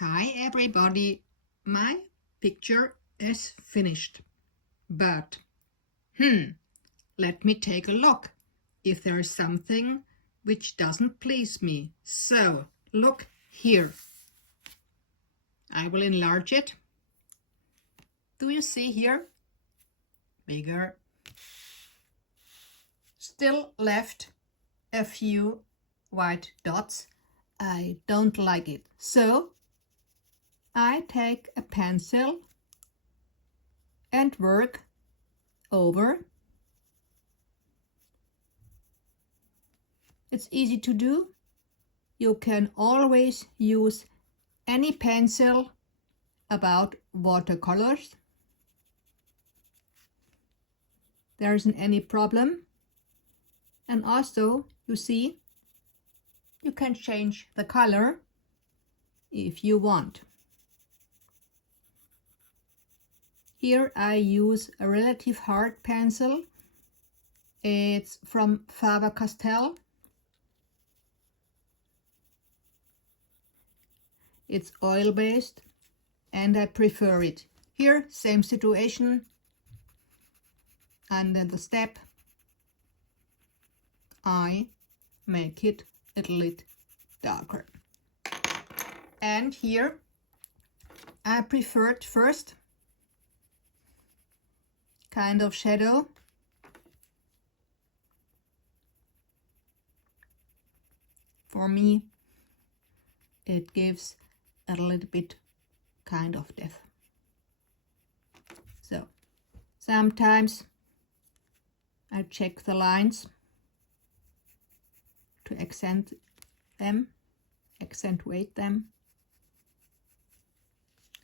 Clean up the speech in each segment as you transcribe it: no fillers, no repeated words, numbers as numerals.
Hi everybody, my picture is finished, but let me take a look if there is something which doesn't please me. So, look here. I will enlarge it. Do you see here? Bigger. Still left a few white dots. I don't like it. So, I take a pencil and work over. It's easy to do. You can always use any pencil about watercolors. There isn't any problem. And also, you see, you can change the color if you want. Here I use a relative hard pencil. It's from Faber-Castell. It's oil-based and I prefer it. Here, same situation. Under the step, I make it a little darker. And here, I preferred first kind of shadow. For me, it gives a little bit kind of depth. So, sometimes I check the lines to accentuate them.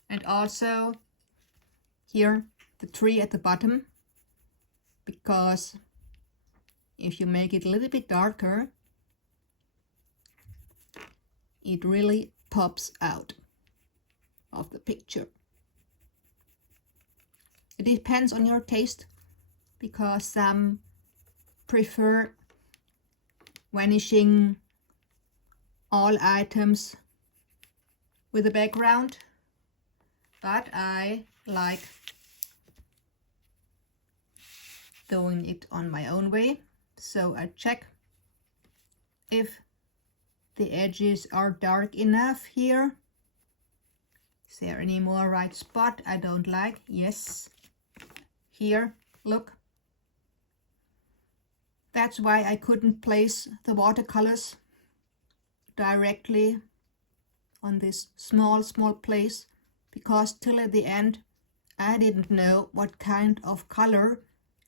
And also here the tree at the bottom, because if you make it a little bit darker, it really pops out of the picture. It depends on your taste, because some prefer vanishing all items with a background, but I like doing it on my own way. So I check if the edges are dark enough here. Is there any more right spot I don't like? Yes. Here, look. That's why I couldn't place the watercolors directly on this small place, because till at the end I didn't know what kind of color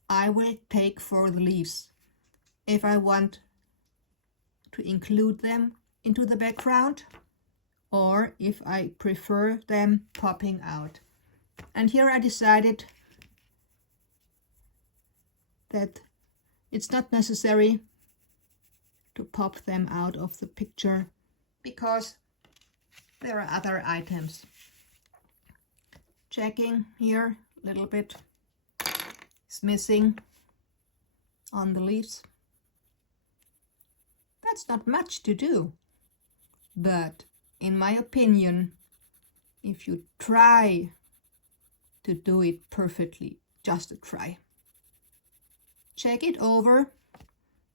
I will take for the leaves. If I want to include them into the background, or if I prefer them popping out. And here I decided that it's not necessary to pop them out of the picture, because there are other items. Checking here a little bit is missing on the leaves. That's not much to do, but in my opinion, if you try to do it perfectly, just a try. Check it over.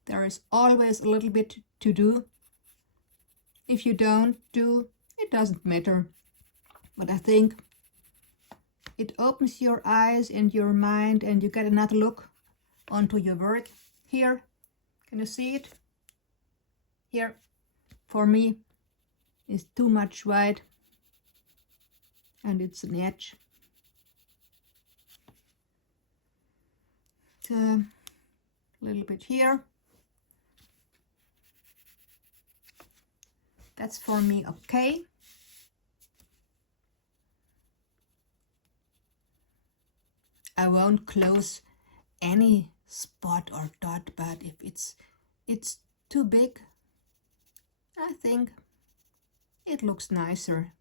There is always a little bit to do. If you don't do, it doesn't matter. But I think it opens your eyes and your mind, and you get another look onto your work. Here, can you see it? Here, for me, is too much white, and it's an edge. A little bit here. That's for me okay. I won't close any spot or dot, but if it's too big, I think it looks nicer.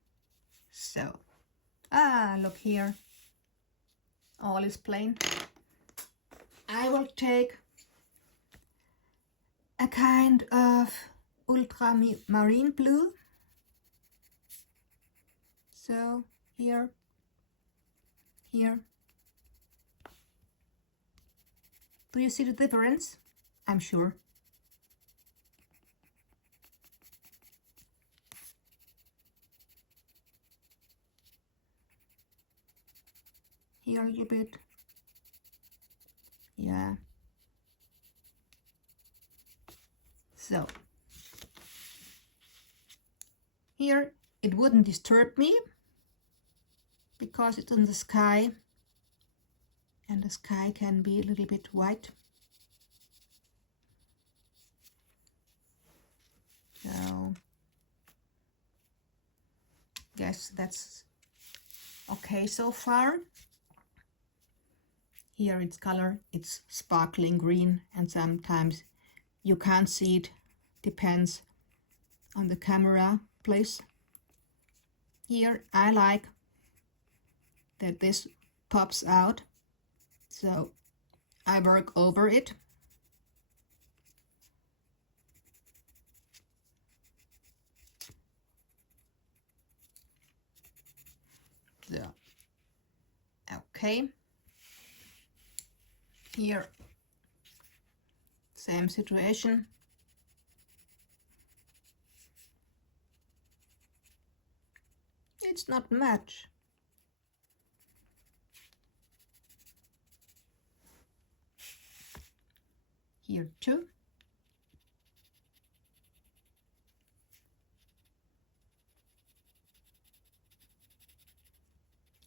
So, look here. All is plain. I will take a kind of ultramarine blue So here, here. Do you see the difference? I'm sure. Here a little bit. Yeah. So here it wouldn't disturb me because it's in the sky, and the sky can be a little bit white. So yes, that's okay so far. Here its color, it's sparkling green, and sometimes you can't see it, depends on the camera place. Here I like that this pops out, so I work over it. So, okay. Here, same situation. It's not much. Here too.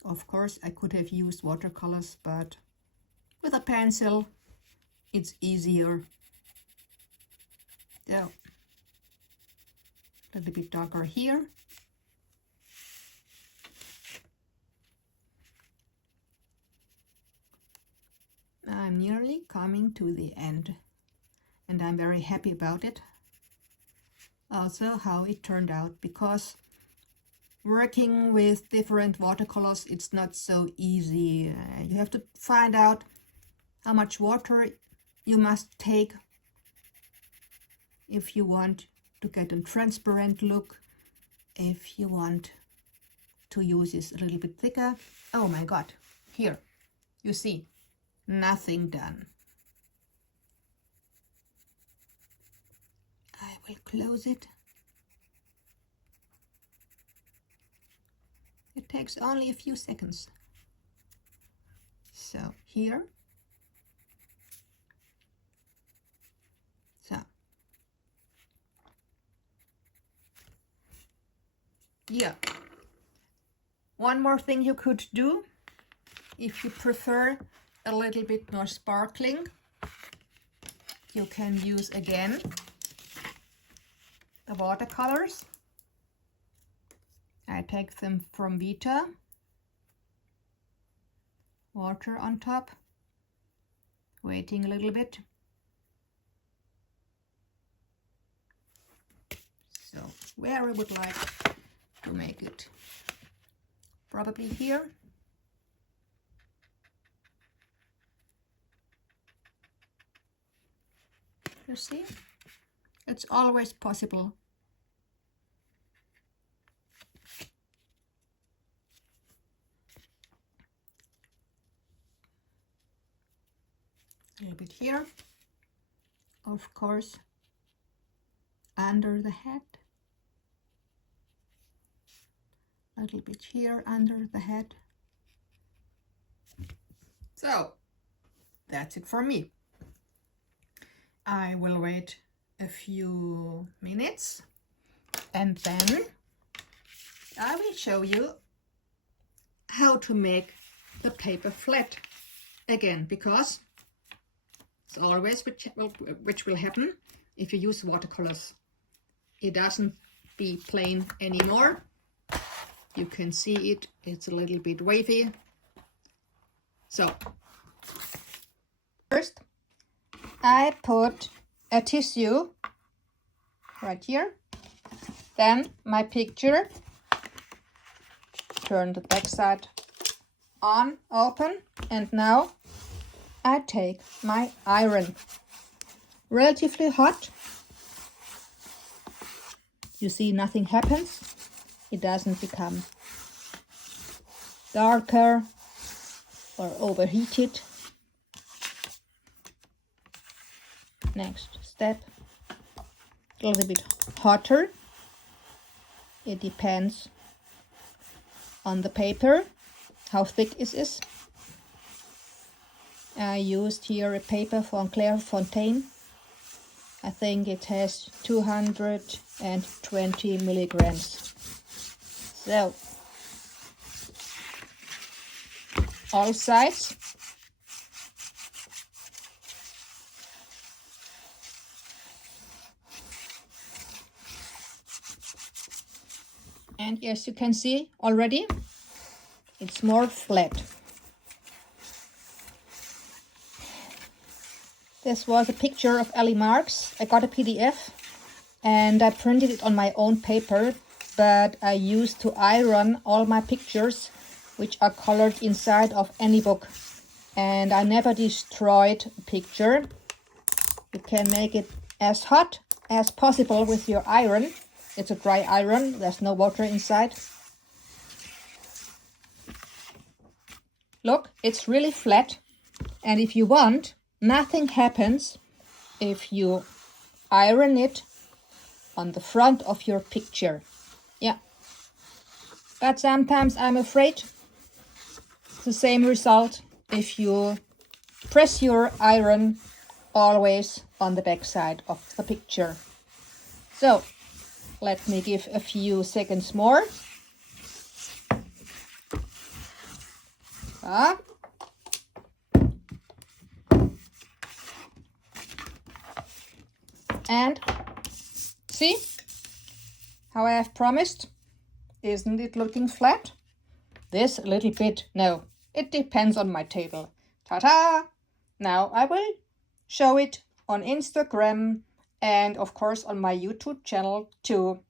Of course, I could have used watercolors, but with a pencil, it's easier. So, a little bit darker here. I'm nearly coming to the end, and I'm very happy about it. Also, how it turned out, because working with different watercolors, it's not so easy. You have to find out how much water you must take if you want to get a transparent look, if you want to use this a little bit thicker. Oh my god, here, you see, nothing done. I will close it. It takes only a few seconds. So here. So. Yeah. One more thing you could do, if you prefer a little bit more sparkling, you can use again the watercolors. I take them from Vita. Water on top. Waiting a little bit. So where I would like to make it. Probably here. You see? It's always possible. A little bit here, of course, under the head, a little bit here under the head. So that's it for me. I will wait a few minutes and then I will show you how to make the paper flat again, because it's always which will happen if you use watercolors. It doesn't be plain anymore. You can see it, it's a little bit wavy. So first I put a tissue right here, then my picture, turn the back side on, open, and now I take my iron, relatively hot. You see, nothing happens. It doesn't become darker or overheated. Next step, a little bit hotter. It depends on the paper, how thick it is. I used here a paper from Clairefontaine. I think it has 220 milligrams. So, all sides. And as you can see already, it's more flat. This was a picture of Ellie Marks. I got a PDF and I printed it on my own paper, but I used to iron all my pictures, which are colored inside of any book. And I never destroyed a picture. You can make it as hot as possible with your iron. It's a dry iron, there's no water inside. Look, it's really flat. And if you want, nothing happens if you iron it on the front of your picture. Yeah. But sometimes I'm afraid it's the same result if you press your iron always on the back side of the picture. So, let me give a few seconds more. And see how I have promised? Isn't it looking flat? This a little bit, no, it depends on my table. Ta-ta! Now I will show it on Instagram and of course on my YouTube channel too.